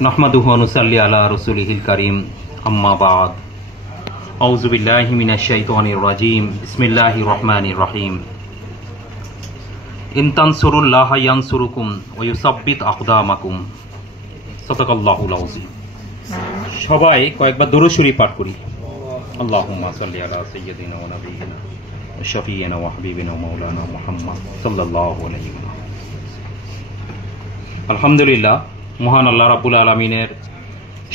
नहमदुहु व नुसल्ली अला रसूलिहिल करीम अम्मा बाद औज़ु बिल्लाहि मिनश शैतानिर रजीम बिस्मिल्लाहिर रहमानिर रहीम इन तंसुरुल्लाह यंसुरुकुम व युसब्बित अक़दामाकुम सदाकाल्लाहुल अज़ीम। সবাই কয়েকবার দুরূদ শরীফ পাঠ করি। আল্লাহুম্মা সাল্লি আলা সাইয়্যিদিনা ওয়া নাবিয়িনা ওয়া শাফিয়িনা ওয়া হাবিবিনা ওয়া মাওলানা মুহাম্মদ সাল্লাল্লাহু আলাইহি ওয়া সাল্লাম। আলহামদুলিল্লাহ, মহান আল্লাহ রাব্বুল আলামিনের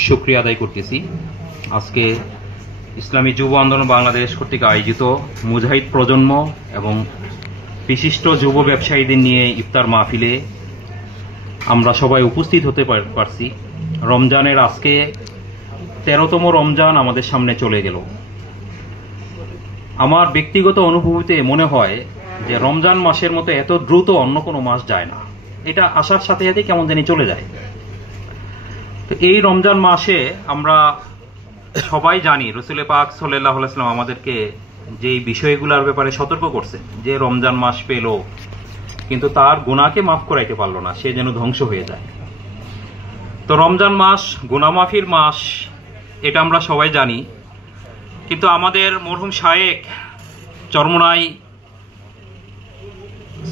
শুকরিয়া আদায় করতেছি। আজকে ইসলামী যুব আন্দোলন বাংলাদেশ কর্তৃক আয়োজিত মুজাহিদ প্রজন্ম এবং বিশিষ্ট যুব ব্যবসায়ীদের নিয়ে ইফতার মাহফিলে আমরা সবাই উপস্থিত হতে পারছি। রমজানের আজকে 13তম রমজান আমাদের সামনে চলে গেল। আমার ব্যক্তিগত অনুভূতিতে মনে হয় যে রমজান মাসের মতো এত দ্রুত অন্য কোনো মাস যায় না। এটা আসার সাথে সাথে কেমন জানি চলে যায়। তো এই রমজান মাসে আমরা সবাই জানি রাসূল পাক সাল্লাল্লাহু আলাইহি ওয়াসাল্লাম আমাদেরকে যেই বিষয়গুলোর ব্যাপারে সতর্ক করছে, যে রমজান মাস পেল কিন্তু তার গুনাহকে মাফ করাইতে পারলো না, সে যেন ধ্বংস হয়ে যায়। তো রমজান মাস গুনাহ মাফির মাস, এটা আমরা সবাই জানি। কিন্তু আমাদের মরহুম শায়েখ চরমোনাই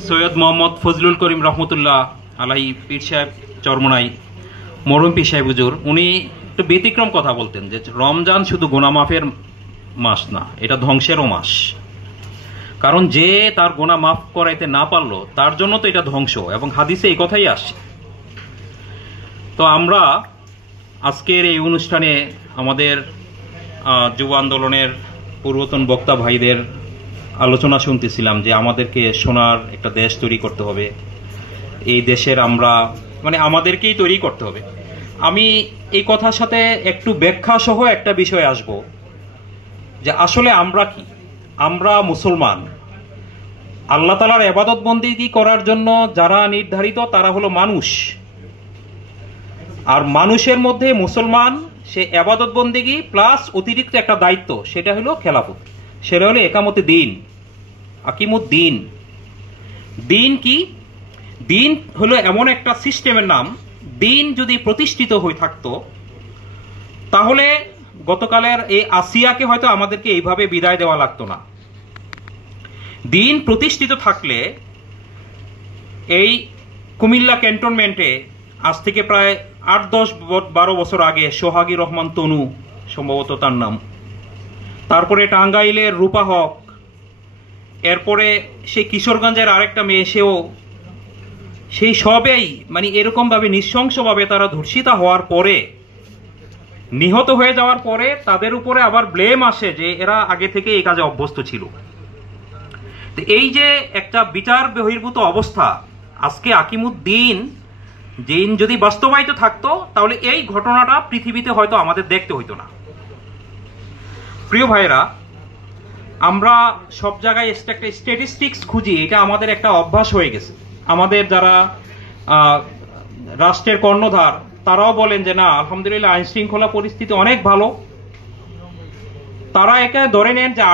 সৈয়দ মোহাম্মদ ফজলুল করিম রহমতুল্লাহ আলাইহি পীর সাহেব চরমোনাই, মরহুম পীর সাহেব হুজুর, উনি একটু ব্যতিক্রম কথা বলতেন যে রমজান শুধু গুনাহ মাফের মাস না, এটা ধ্বংসেরও মাস। কারণ যে তার গুনাহ মাফ করাইতে না পারলো তার জন্য তো এটা ধ্বংস, এবং হাদিসে এই কথাই আসছে। তো আমরা আজকের এই অনুষ্ঠানে আমাদের যুব আন্দোলনের পূর্বতন বক্তা ভাইদের আলোচনা শুনতেছিলাম যে আমাদেরকে সোনার একটা দেশ তৈরি করতে হবে। এই দেশের আমরা আমাদেরকেই তৈরি করতে হবে। আমি এই কথার সাথে একটু ব্যাখ্যা সহ একটা বিষয় আসব যে আসলে আমরা কি, আমরা মুসলমান। আল্লাহ তাআলার ইবাদত বন্দেগী করার জন্য যারা নির্ধারিত তারা হলো মানুষ। আর মানুষের মধ্যে মুসলমান, সে ইবাদত বন্দেগী প্লাস অতিরিক্ত একটা দায়িত্ব, সেটা হলো খেলাফত, সেটা হলো একামতে দিন, আকিমুদ দিন। দিন কি? দিন হলো এমন একটা সিস্টেমের নাম। দিন যদি প্রতিষ্ঠিত হয়ে থাকতো তাহলে গতকালের এই আসিয়াকে হয়তো আমাদেরকে এইভাবে বিদায় দেওয়া লাগতো না। দিন প্রতিষ্ঠিত থাকলে এই কুমিল্লা ক্যান্টনমেন্টে আজ থেকে প্রায় 8-10-12 বছর আগে সোহাগী রহমান তনু, সম্ভবত তার নাম, তারপরে টাঙ্গাইলের রূপা হক, এরপরে সেই কিশোরগঞ্জের আরেকটা মেয়ে, সেও, সেই সবেই এরকম ভাবে নৃশংসভাবে তারা ধর্ষিতা হওয়ার পরে, নিহত হয়ে যাওয়ার পরে তাদের উপরে আবার ব্লেম আসে যে এরা আগে থেকে এই কাজে অভ্যস্ত ছিল। তো এই যে একটা বিচার বহির্ভূত অবস্থা, আজকে আকিমুদ্দিন দিন যদি বাস্তবায়িত থাকতো তাহলে এই ঘটনাটা পৃথিবীতে হয়তো আমাদের দেখতে হইতো না। প্রিয় ভাইরা, আমরা সব জায়গায় একটা স্ট্যাটিস্টিক্স খুঁজি, এটা আমাদের একটা অভ্যাস হয়ে গেছে। আমাদের যারা রাষ্ট্রের কর্ণধার তারাও বলেন যে না, আলহামদুলিল্লাহ আইন শৃঙ্খলা পরিস্থিতি অনেক ভালো। তারা একে ধরে নেন যে